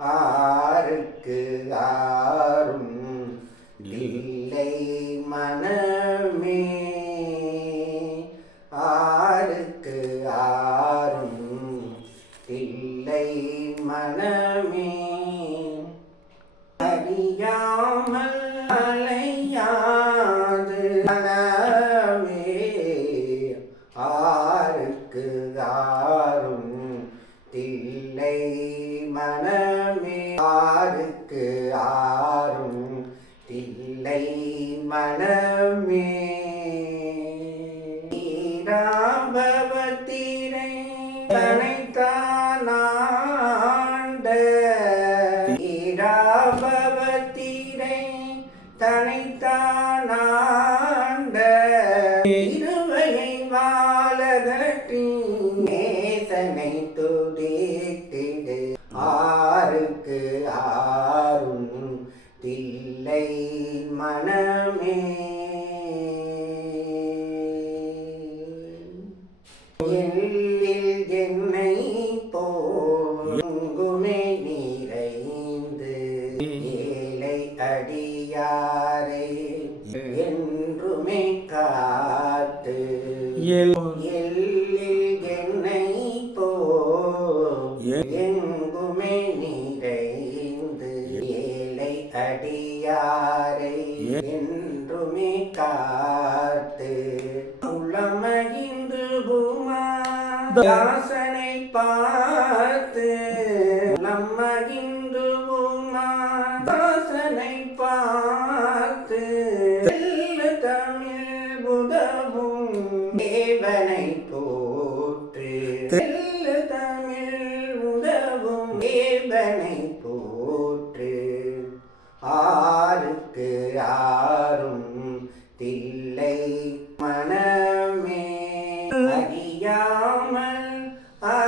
ஆருக்கு ஆரும் இல்லை மனமே. ஆருக்கு ஆரும் இல்லை மனமே. அறியாமல் அலையாது மனமே. ஆ மனமே ஆருக்கு ஆறும் இல்லை மனமே. ஈராபவத்திரை தனைத்தானாண்ட ஈராபவத்திரை தனைத்தானாண்ட. இருவையை வாழகற்றி தில்லை மனமே. எல்லில் என்னை போங்குமே நிறைந்து ஏழை அடியாரை என்றுமே காத்து. எல்லில் என்னை போ எங்குமே அடியாரை என்றுமே காத்து உளமகிந்து பூமா தாசனை பார்த்து உளமகிந்து பூமா தாசனை பார்த்து செல்ல தமிழ் புதவும் தேவனை போற்று ஆருக்கு ஆரும் தில்லை மனமே அறியாமல் ஆ